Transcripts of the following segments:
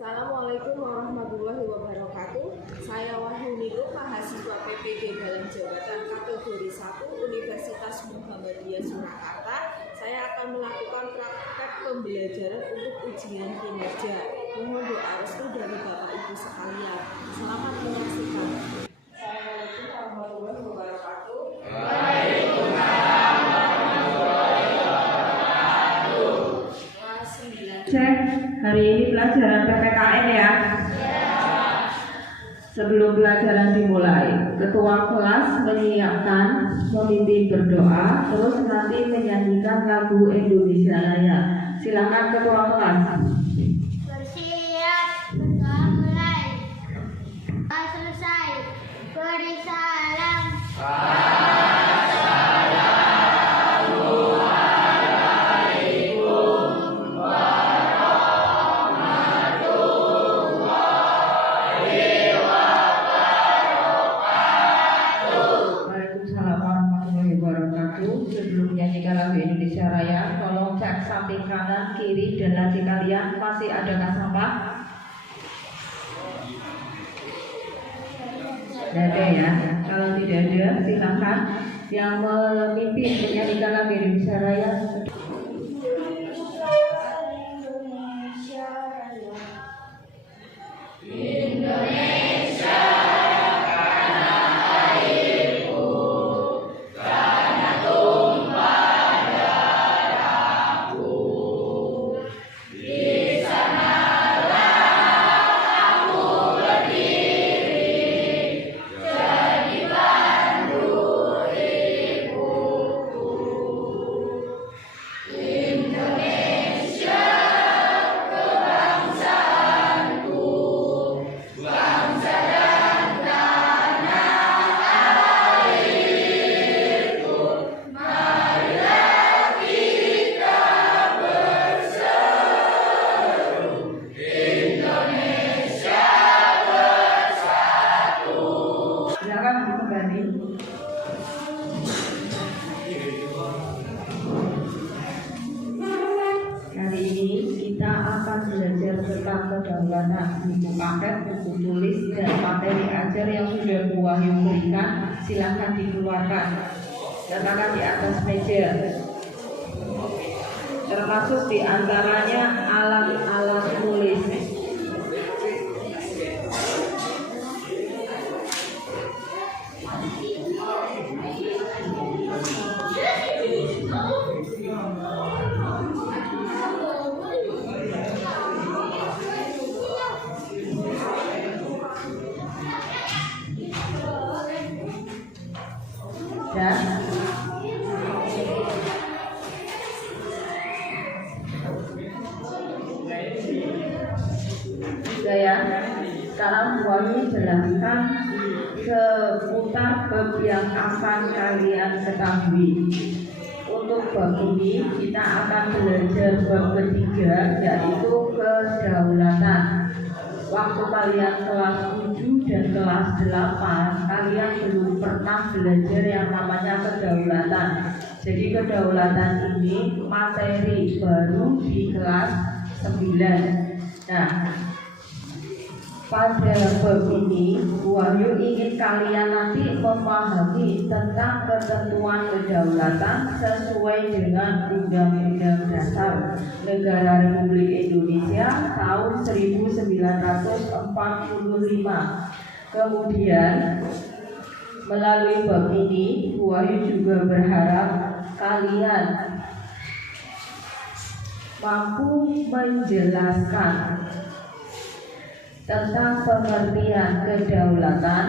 Assalamualaikum warahmatullahi wabarakatuh. Saya Wahyu Niko, mahasiswa PPG Dalam Jabatan kategori 1 Universitas Muhammadiyah Surakarta. Saya akan melakukan praktek pembelajaran untuk ujian kinerja. Mohon doa restu dari Bapak Ibu sekalian. Selamat menyaksikan. Assalamualaikum warahmatullahi wabarakatuh. Cek, hari ini pelajaran PPKN ya. Sebelum pelajaran dimulai, ketua kelas menyiapkan memimpin berdoa, terus nanti menyanyikan lagu Indonesia Raya. Silakan ketua kelas. Bersiap, berdoa mulai. Selesai, beri salam. Sebelum menyanyikan lagu Indonesia Raya, tolong cek samping kanan, kiri, dan laci kalian masih adakah sampah? Tidak ada ya. Kalau tidak ada, silakan yang memimpin menyanyikan lagu Indonesia Raya. Kali ini kita akan belajar tentang kedaulatan, buku paket, buku tulis, dan materi ajar yang sudah Bu Wahyu berikan. Silahkan dikeluarkan, letakkan di atas meja. Termasuk diantaranya alat-alat tulis. Ya. Saya sekarang Wahyu jelaskan seputar bab yang akan kalian ketahui. Untuk bab ini kita akan belajar bab ketiga, yaitu kedaulatan. Waktu kalian kelas 7 dan kelas 8, kalian belum pernah belajar yang namanya kedaulatan. Jadi kedaulatan ini materi baru di kelas 9. Nah, pada bab ini Wahyu ingin kalian nanti memahami tentang ketentuan kedaulatan sesuai dengan Undang-Undang Dasar Negara Republik Indonesia tahun 1945. Kemudian melalui bab ini Wahyu juga berharap kalian mampu menjelaskan tentang pengertian kedaulatan.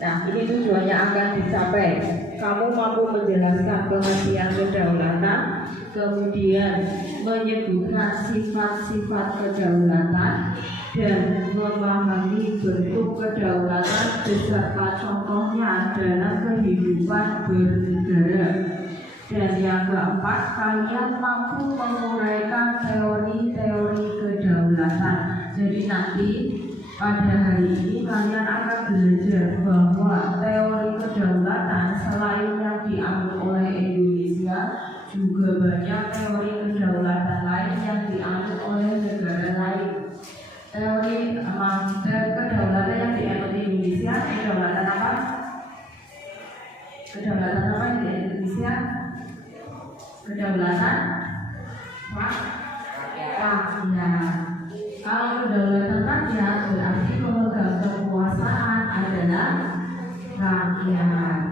Nah, ini tujuannya akan dicapai. Kamu mampu menjelaskan pengertian kedaulatan, kemudian menyebutkan sifat-sifat kedaulatan, dan memahami bentuk kedaulatan beserta contohnya dalam kehidupan bernegara. Dan yang keempat, kalian mampu menguraikan teori-teori kedaulatan. Jadi nanti pada hari ini kalian akan belajar bahwa teori kedaulatan selain yang diambil oleh Indonesia juga banyak teori kedaulatan lain yang dianut oleh negara lain. Teori kedaulatan yang dianut di Indonesia, kedaulatan apa? Kedaulatan apa yang di Indonesia? Kedaulatan rakyat. Kalau kedaulatan rakyat berarti pemegang kekuasaan adalah rakyat.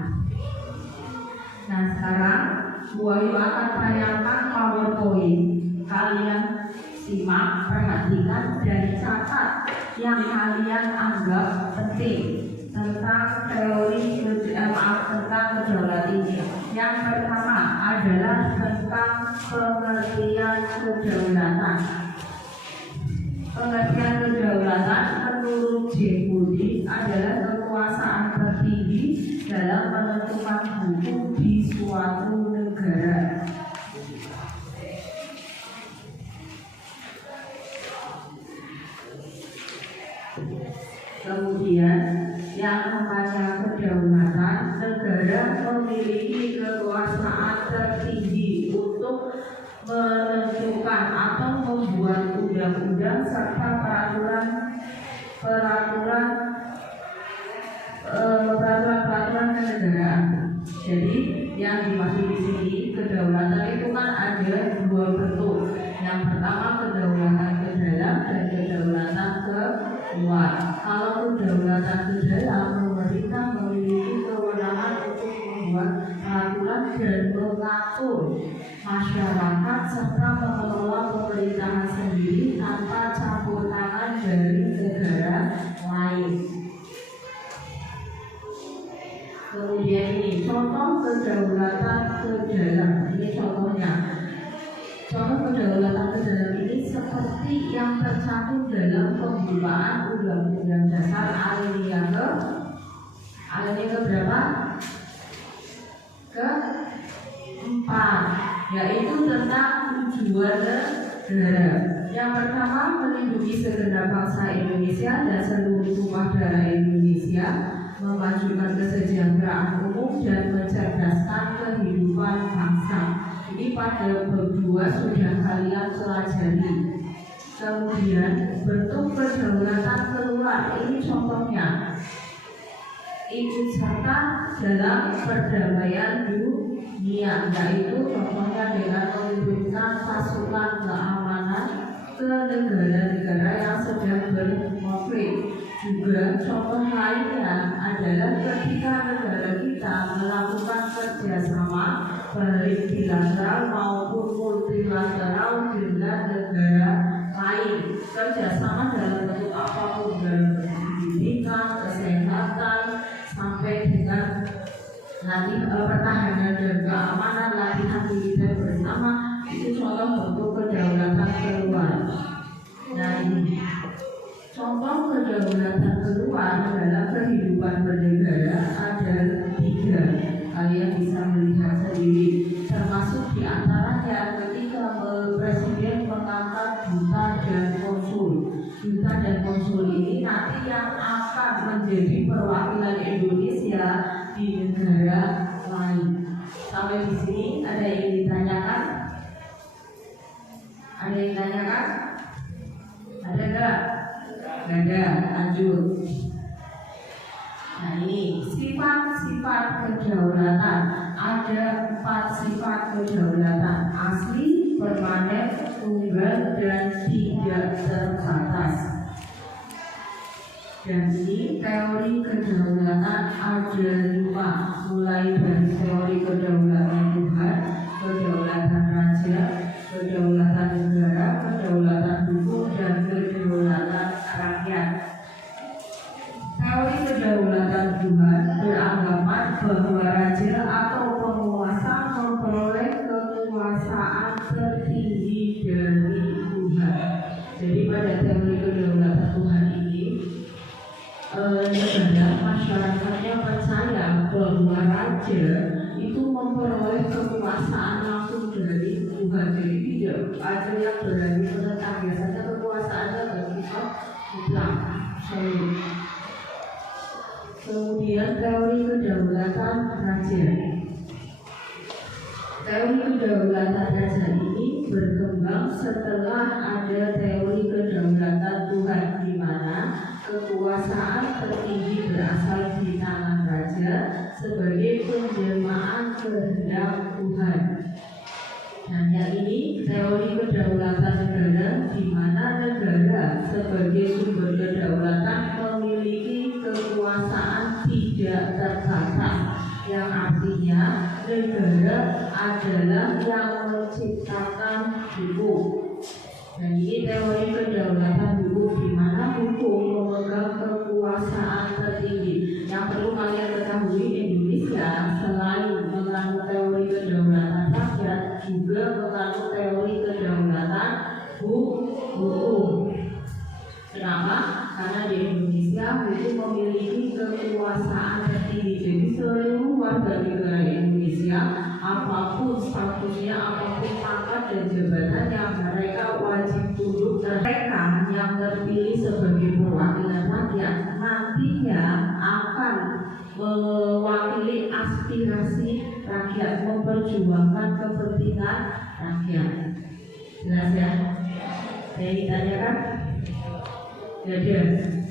Nah sekarang Bu Ayu akan tayangkan PowerPoint. Kalian simak, perhatikan, dan catat yang kalian anggap penting tentang teori tentang kedaulatan ini. Yang pertama adalah tentang pengertian kedaulatan. Pengertian kedaulatan menurut J. Budi adalah kekuasaan tertinggi dalam menentukan hukum di suatu negara. Kemudian yang namanya kedaulatan, negara memiliki kekuasaan tertinggi untuk menentukan atau membuat undang-undang serta peraturan kenegaraan. Jadi yang dimaksud di sini kedaulatan itu kan ada dua bentuk. Yang pertama kedaulatan ke dalam dan kedaulatan ke luar. Kalau kedaulatan ke dalam, pemerintah memiliki kewenangan untuk membuat peraturan dan mengatur masyarakat serta mengelola pemerintahan sendiri tanpa campur tangan dari negara lain. Kemudian ini contoh kedaulatan ke dalam. Ini contohnya. Contoh kedaulatan ke dalam ini seperti yang tercantum dalam pembukaan Undang-Undang Dasar alinea ke berapa? Ke-4, yaitu tentang tujuan negara. Yang pertama, melindungi segenap bangsa Indonesia dan seluruh tumpah darah Indonesia, memajukan kesejahteraan umum dan mencerdaskan kehidupan bangsa. Ini pada berdua sudah kalian pelajari. Kemudian bentuk kedaulatan keluar, ini contohnya ikut serta dalam perdamaian dunia, yaitu contohnya dengan mengirimkan pasukan keamanan ke negara-negara yang sedang berkonflik. Juga contoh lainnya adalah ketika negara kita melakukan kerjasama baik bilateral maupun multilateral dengan negara lain. Kerjasama dalam bentuk apapun, dalam bentuk pendidikan, kesehatan, sampai dengan pertahanan dan keamanan, latihan militer bersama, itu contoh bentuk kedaulatan keluar. Nah ini contoh kedaulatan keluar dalam kehidupan bernegara ada 3. Kalian bisa melihat sendiri, termasuk diantaranya ketika presiden mengangkat duta dan konsul. Duta dan konsul ini nanti yang akan menjadi perwakilan Indonesia di negara lain. Sampai di sini ada yang ditanyakan? Ada yang ditanyakan? Ada enggak? Ada, lanjut. Nah ini sifat-sifat kedaulatan. Ada 4 sifat kedaulatan: asli, permanen, tunggal, dan tidak terbatas. Dan ini teori kedaulatan ada 5, mulai dari teori kedaulatan Tuhan, kedaulatan raja, kedaulatan negara, kedaulatan hukum, dan kedaulatan rakyat. Teori kedaulatan Tuhan beranggapan bahwa raja atau penguasa memperoleh kekuasaan tertinggi dari Tuhan. Jadi pada teori kedaulatan Tuhan ini, negara masyarakatnya percaya bahwa raja kedaulatan raja ini berkembang setelah ada teori kedaulatan Tuhan, di mana kekuasaan tertinggi berasal di tangan raja sebagai penjelmaan kehendak Tuhan. Dan yang ini teori kedaulatan negara, di mana negara sebagai sumber kedaulatan memiliki kekuasaan tidak terbatas, yang artinya negara adalah yang menciptakan hukum. Dan ini teori kedaulatan hukum, di mana hukum memegang kekuasaan tertinggi. Yang perlu kalian ketahui, Indonesia selain menganut teori kedaulatan rakyat, juga menganut teori kedaulatan hukum. Kenapa? Karena di Indonesia hukum memiliki kekuasaan tertinggi. Jadi seluruh warga negara Indonesia, apapun statusnya, apapun pangkat dan jabatan yang mereka wajib tunduk, dan mereka yang terpilih sebagai perwakilan rakyat nantinya akan mewakili aspirasi rakyat, memperjuangkan kepentingan rakyat. Jelas ya? Saya ditanyakan? Ada.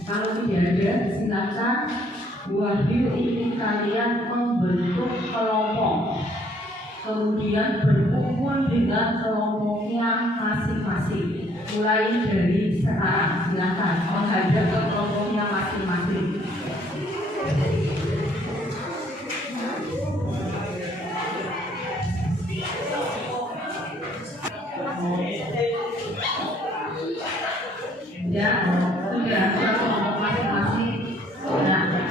Kalau tidak ada, silakan. Wahyu ini kalian membentuk kelompok, kemudian berkumpul dengan kelompoknya masing-masing. Mulai dari sekarang, silakan menghadap ke kelompoknya masing-masing. Ya, sudah ke kelompok masing-masing. Nah,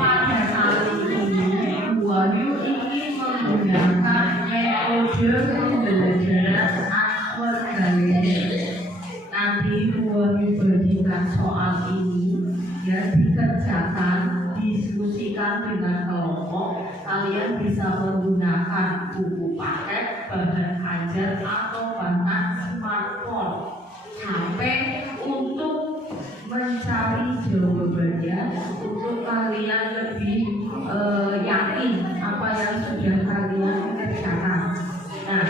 pada kali ini Wahyu ingin menggunakan metode pembelajaran Aspergalian. Nanti Wahyu bagikan soal ini ya, dikerjakan, diskusikan dengan kelompok. Kalian bisa menggunakan buku paket, bahan ajar, atau bahkan smartphone, HP untuk mencari jawabannya, untuk kalian lebih yakin apa yang sudah kalian kerjakan. Nah,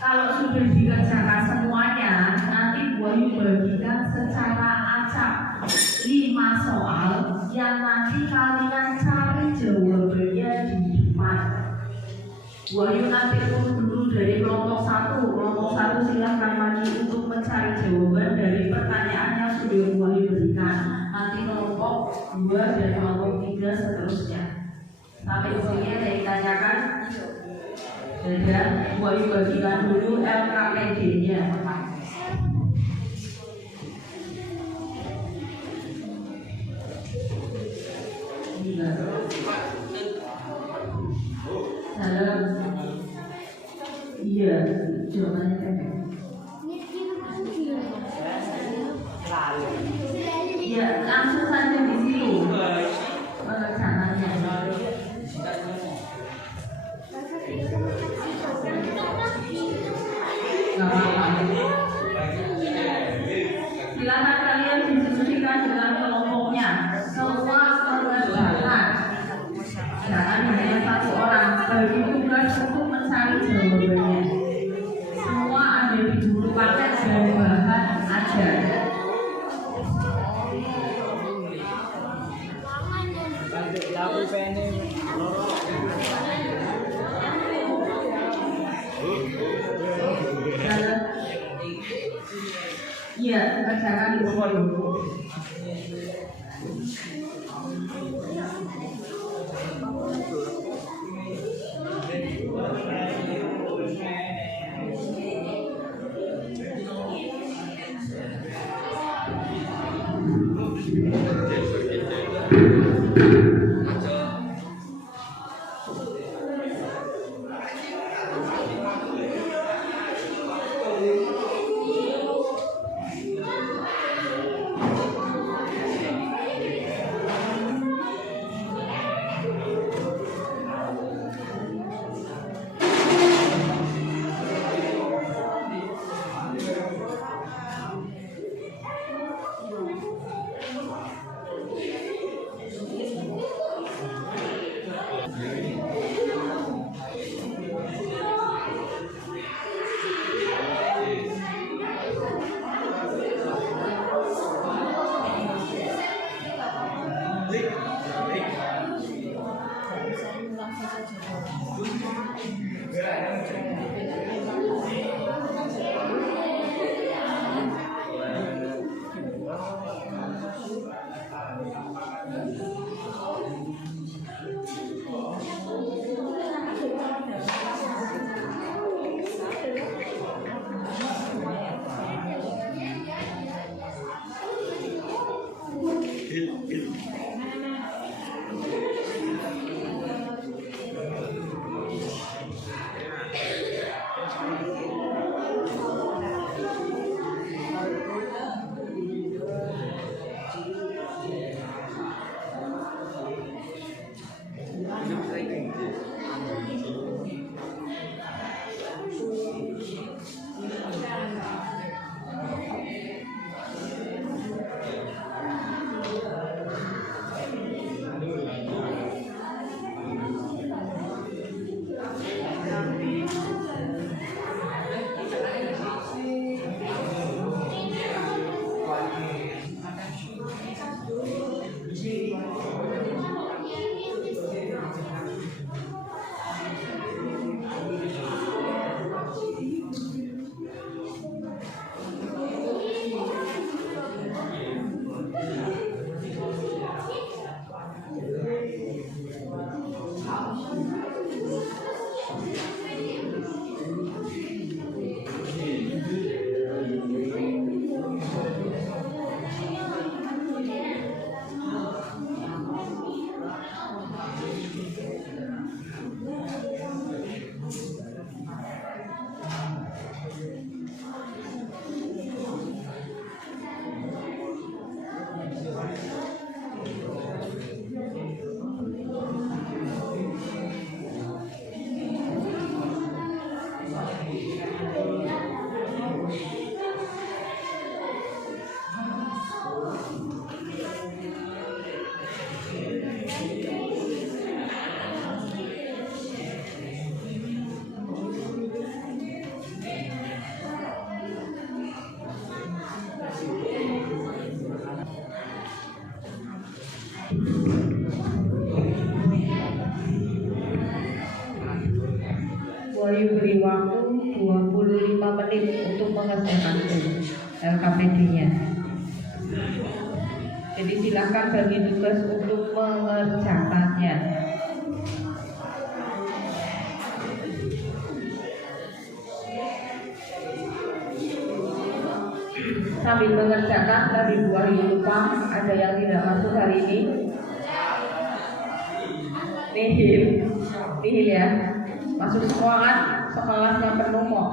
kalau sudah dikerjakan semuanya, nanti Wahyu bagikan secara acak 5 soal yang nanti kalian cari jawabannya di depan. Wahyu nanti urut dulu dari kelompok 1. Kelompok 1 silahkan maju untuk mencari jawaban dari pertanyaan yang sudah Wahyu berikan. Nanti kelompok 2 dan kelompok 3 seterusnya. Sampai di sini ada yang ditanyakan? Dan Wahyu bagikan dulu LKPD-nya. Dalam, iya, jawabannya kan? Ya, langsung saja di sini pengerjaannya. Gak apa-apa. Silakan kalian diskusikan dengan kelompoknya. Semua pengerjaan. Jangan hanya 1 orang. Bagi tugas untuk mencari jawabannya. Semua ada di buku paket dan bahan ajar. Iya, kerjakan di buku. Wahyu beri waktu 25 menit untuk mengerjakan LKPD-nya. Jadi silakan bagi tugas untuk mengerjakannya. Sambil mengerjakan tadi Wahyu lupa, ada yang tidak masuk hari ini? Nihil ya. Masuk semua kan? Sekolahnya penuh kok.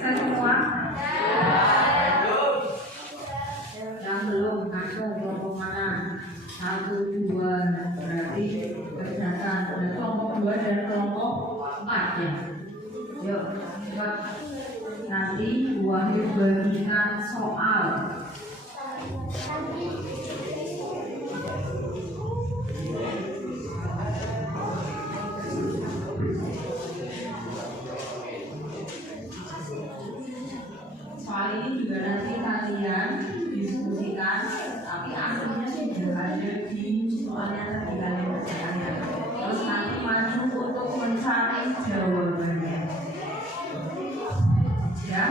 Saya semua yang belum masuk kelompok mana? 1, 2 berarti kerjakan kelompok 2 dan kelompok 4 ya. Yuk, cepat. Nanti Wahyu bagikan soal. Soal ini juga nanti kalian diskusikan, tapi akhirnya sudah ada di soalnya tadi kalian kerjakan ya. Terus nanti maju untuk mencari jawabannya. Ya.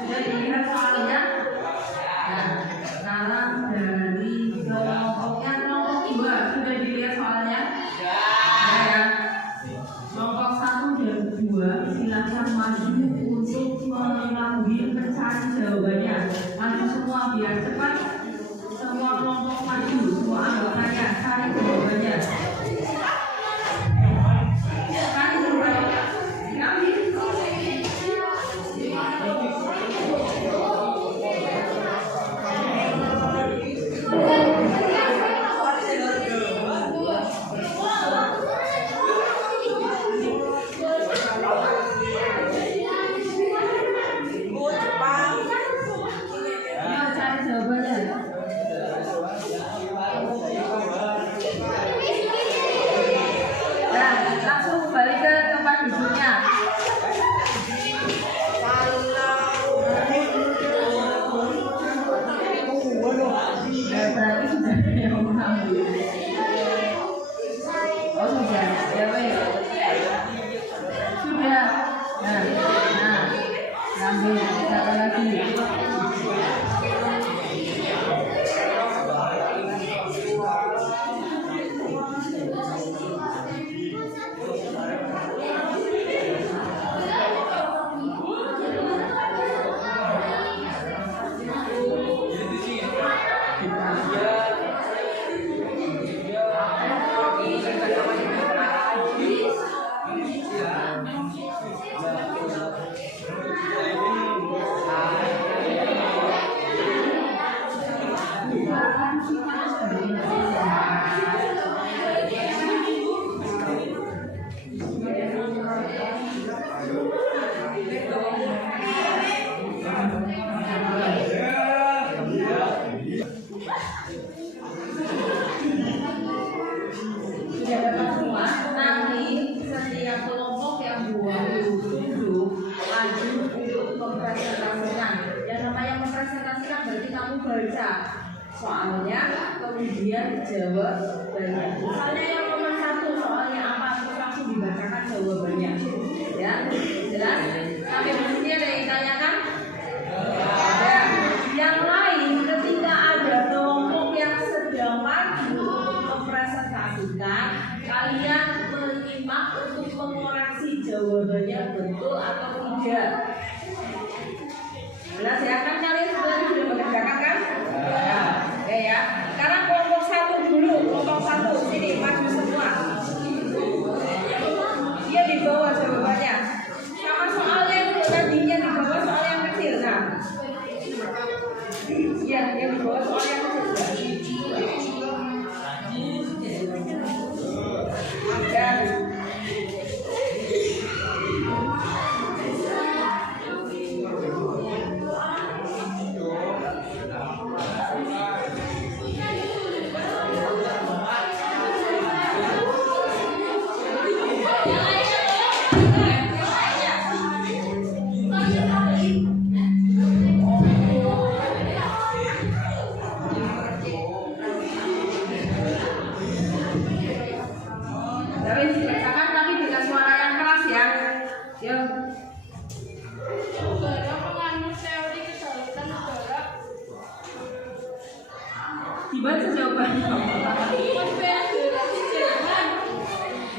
Sudah dilihat soalnya? Nah, sekarang dari kelompoknya kelompok 2 sudah dilihat soalnya? Ya. Kelompok 1 dan 2 silakan maju untuk mengambil pencari jawabannya. Maju semua biar cepat. Semua kelompok maju, semua anggotanya cari jawabannya. Cari jawabannya. Diambil. Ayo cari jawabannya. Nah, langsung balik ke tempat duduknya. Ya, berarti sudah ada yang mengambil. Oh sudah, ya wes. Sudah. Nah, ambil satu lagi. Sudah dapat semua. Nanti setiap kelompok yang duduk maju untuk mempresentasikan. Yang namanya mempresentasikan berarti kamu baca soalnya, kemudian jawab banyak. Misalnya yang nomor 1 soalnya apa, terus langsung dibacakan jawabannya. Ya, jelas? Sampai di sini ada yang ditanyakan? Ada. Yang lain ketika ada kelompok yang sedang maju untuk mempresentasikan, kalian menyimak untuk mengoreksi jawabannya betul atau tidak. Jelas ya, kan kalian sudah mengerjakan kan? Ya. Oke ya. Sekarang kelompok 1 dulu, kelompok 1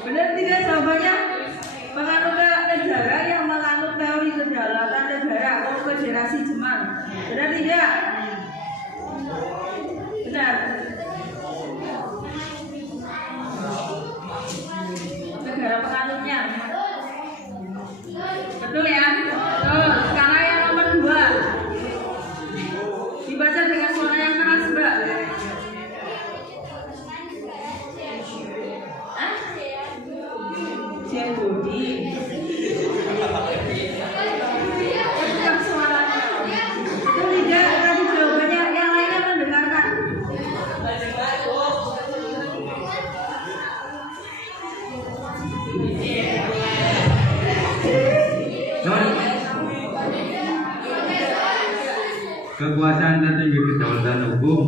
Benar tidak jawabannya? Penganut negara yang menganut teori kedaulatan negara Konfederasi Jepang. Benar tidak? Benar. Negara penganutnya. Betul ya? Betul. Sekarang yang nomor 2. Dibaca dengan suara yang keras, Mbak. Jembudi. Kencang suaranya. Betul tidak? Tadi jawabannya yang lainnya mendengarkan. Kekuasaan tertinggi kedaulatan hukum.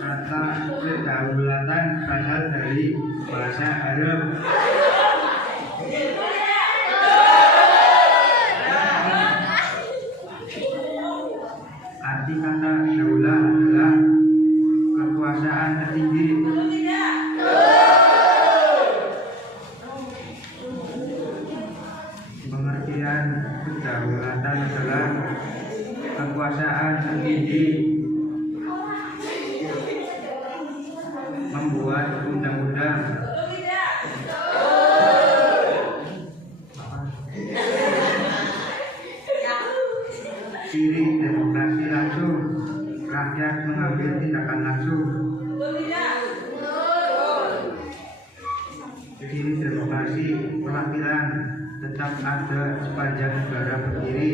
Kata kedaulatan berasal dari bahasa Arab. Arti kata daulah adalah kekuasaan tertinggi. Pengertian kedaulatan adalah kekuasaan tertinggi, membuat undang-undang, ciri demokrasi langsung, rakyat mengambil tindakan langsung. Ciri demokrasi perwakilan tetap ada sepanjang negara berdiri.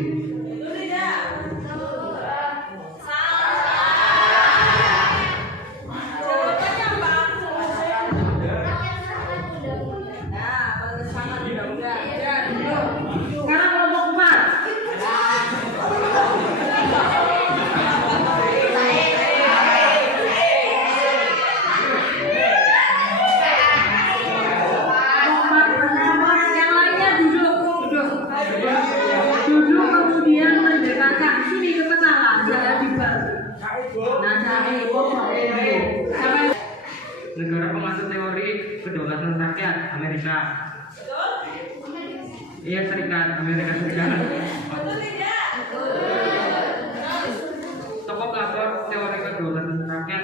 Sekarang kelompok 4. Yang lainnya duduk, kemudian mendengarkan. Sini ke tengah, jangan dibantu. Nah, cari pokok ini. Negara penganut teori kedaulatan rakyat Amerika. Iya, Amerika Serikat. Tokoh pelapor teori kedaulatan rakyat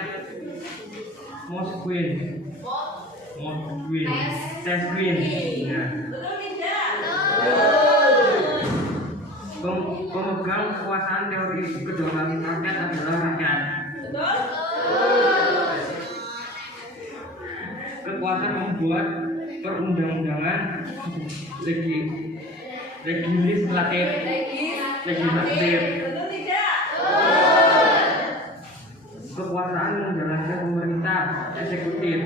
Moskvin. Ya. Pemegang kekuasaan teori kedaulatan rakyat adalah rakyat. Kekuasaan membuat perundang-undangan legislatif. Kekuasaan menjalankan pemerintah eksekutif.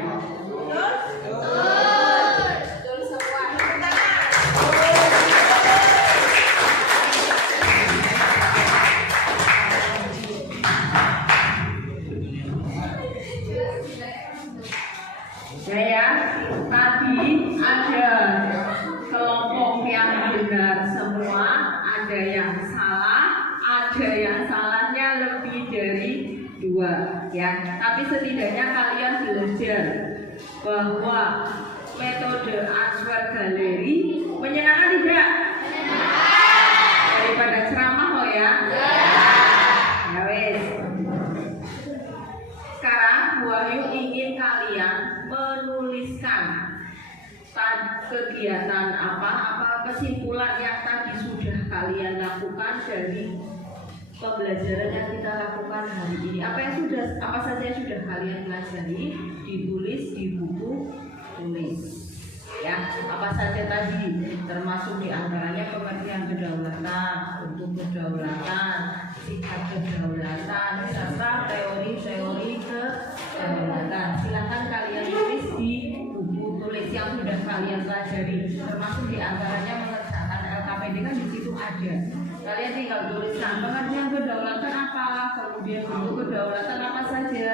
Ya, tadi ada kelompok yang benar semua, ada yang salahnya lebih dari 2 ya. Tapi setidaknya kalian belajar bahwa metode Answer Galeri menyenangkan tidak? Daripada ceramah loh ya. Ya wes. Sekarang Bu Wahyu ingin kalian menuliskan kegiatan apa kesimpulan yang tadi sudah kalian lakukan dari pembelajaran yang kita lakukan hari ini. Apa saja yang sudah kalian pelajari, ditulis di buku tulis. Ya, apa saja tadi, termasuk diantaranya pengertian kedaulatan, untuk kedaulatan, sifat kedaulatan, serta teori-teori kedaulatan. Silakan kalian tulis di buku tulis yang sudah kalian pelajari, termasuk diantaranya mengerjakan LKPD kan di situ ada. Kalian tinggal tuliskan pengertian kedaulatan apa, kemudian bentuk kedaulatan apa saja,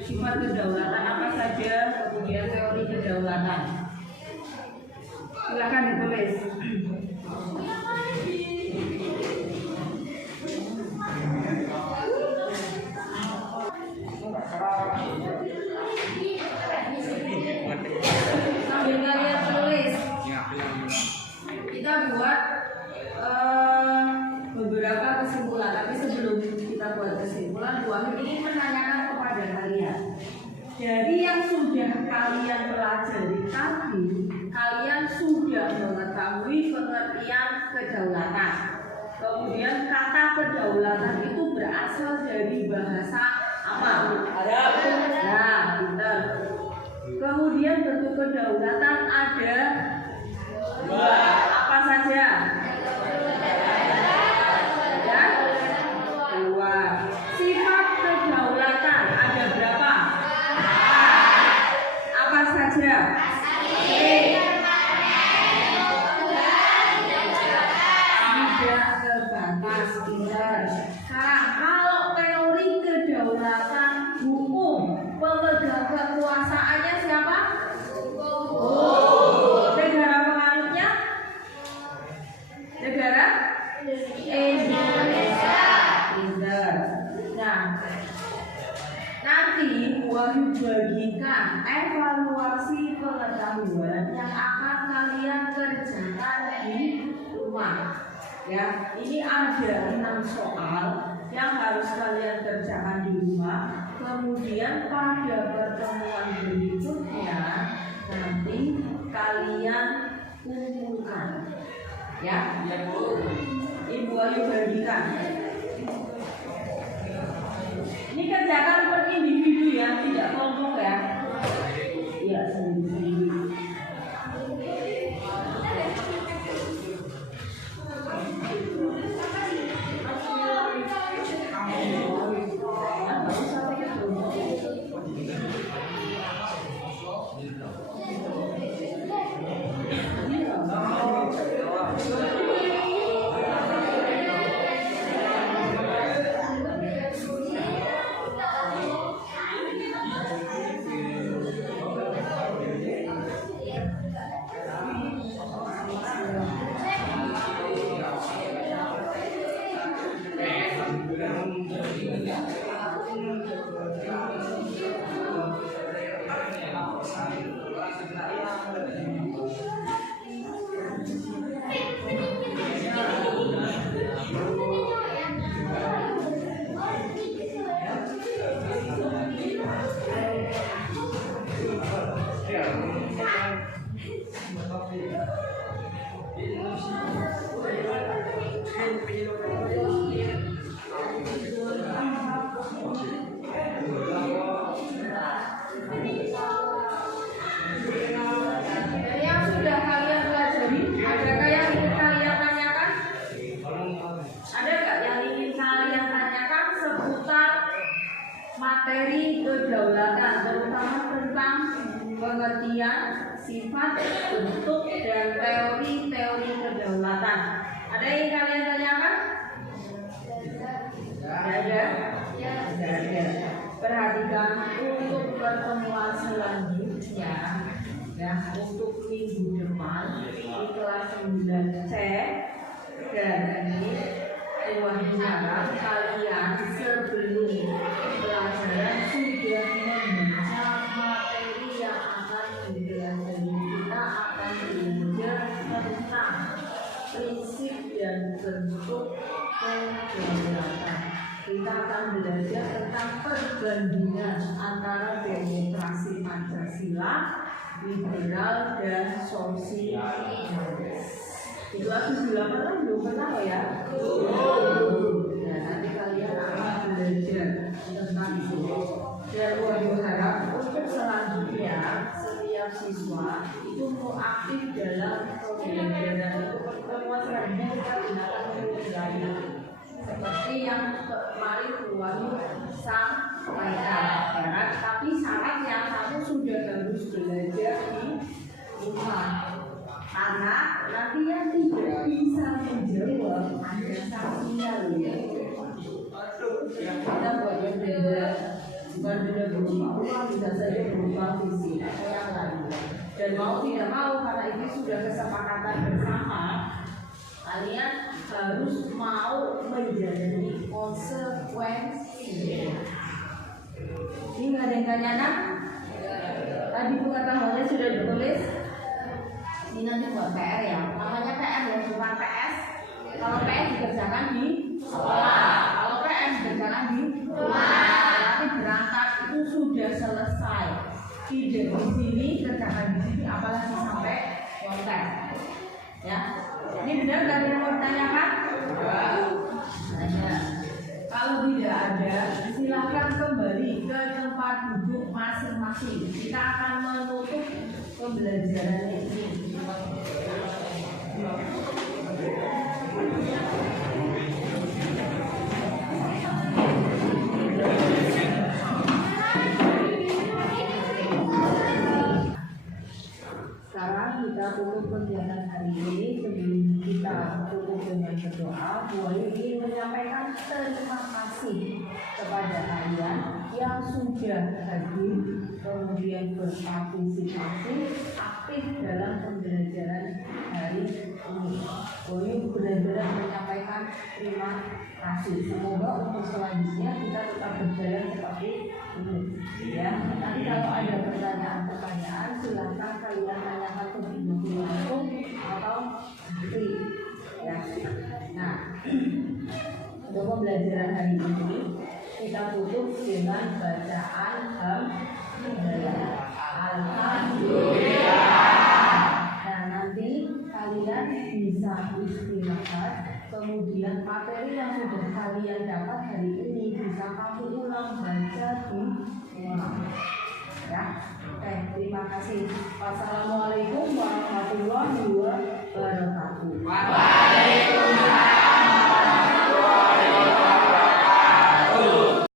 sifat kedaulatan apa saja, kemudian teori kedaulatan. Silakan ditulis. Sambil kalian tulis, kita buat beberapa kesimpulan. Tapi sebelum kita buat kesimpulan, Bu Wahid ingin menanyakan kepada kalian. Dari yang sudah kalian pelajari tadi, kalian sudah mengetahui pengertian kedaulatan. Kemudian kata kedaulatan itu berasal dari bahasa apa? Arab. Nah, pintar. Kemudian bentuk kedaulatan ada dua. Apa saja? Ya, dua. Sifat kedaulatan ada berapa? Apa saja? Tidak terbatas. Sekarang kalau teori kedaulatan hukum, pemegang kekuasaannya siapa? Negara penganutnya? Negara Indonesia. Pinter. Nah, nanti Wahyu bagikan evaluasi pengetahuan yang akan kalian kerjakan di rumah. Ya, ini ada 6 soal yang harus kalian kerjakan di rumah. Kemudian pada pertemuan berikutnya nanti kalian kumpulkan. Ya, Ibu Ayu bagikan. Ini kerjakan per individu ya, tidak kelompok ya. Iya, sendiri. Materi kedaulatan terutama tentang pengertian, sifat, bentuk, dan teori-teori kedaulatan. Ada yang kalian tanyakan? Tidak ada? Tidak ada. Perhatikan untuk pertemuan selanjutnya, ya, untuk minggu depan di kelas 9C dan ini Wahyu harap kalian sebelum pelajaran sudah membaca materi yang akan dipelajari. Kita akan belajar tentang prinsip dan bentuk kedaulatan. Kita akan belajar tentang perbandingan antara demokrasi Pancasila, liberal, dan sosialis. Itu aku bilang belum pernah ya. Nah, nanti kalian akan belajar tentang itu. Dan Wahyu harap untuk selanjutnya setiap siswa itu mau aktif dalam pembelajaran itu pertemuan selanjutnya kita gunakan metode lain seperti yang kemarin Tuhan sampaikan, tapi syarat yang satu sudah harus belajar di rumah karena nanti yang tidak bisa menjawab ada sanksinya loh ya. Kita buat yang beda bukan beda berupa uang, bisa saja berupa fisik atau yang lain. Dan mau tidak mau karena ini sudah kesepakatan bersama, kalian harus mau menjalani konsekuensi. Ini nggak ada yang tanya nak? Tadi pengetahuannya sudah ditulis. Ini nanti buat PR ya. Namanya PR ya, bukan PS. Kalau PS dikerjakan di sekolah, kalau PM dikerjakan di rumah. Nanti berangkat itu sudah selesai. Tidak di sini, kerjakan di sini, apalagi sampai konten. Ya, ini benar nggak ada yang mau ditanyakan? Ada. Kalau tidak ada, silakan kembali ke tempat duduk masing-masing. Kita akan menutup pembelajaran ini. Sekarang kita tutup kegiatan hari ini. Sebelum kita tutup dengan berdoa, boleh ingin menyampaikan terima kasih kepada kalian yang sudah hadir, kemudian berpartisipasi aktif dalam pembelajaran hari ini. Boleh benar-benar menyampaikan terima kasih. Semoga untuk selanjutnya kita tetap berjalan seperti ini. Ya, nanti kalau ada pertanyaan-pertanyaan, silakan kalian tanyakan ke guru langsung atau free. Ya. Nah, untuk pembelajaran hari ini kita tutup dengan bacaan Alhamdulillah. Nah, nanti kalian bisa istirahat. Kemudian materi yang sudah kalian dapat hari ini bisa kamu ulang baca di rumah. Ya, oke, terima kasih. Wassalamualaikum warahmatullahi wabarakatuh.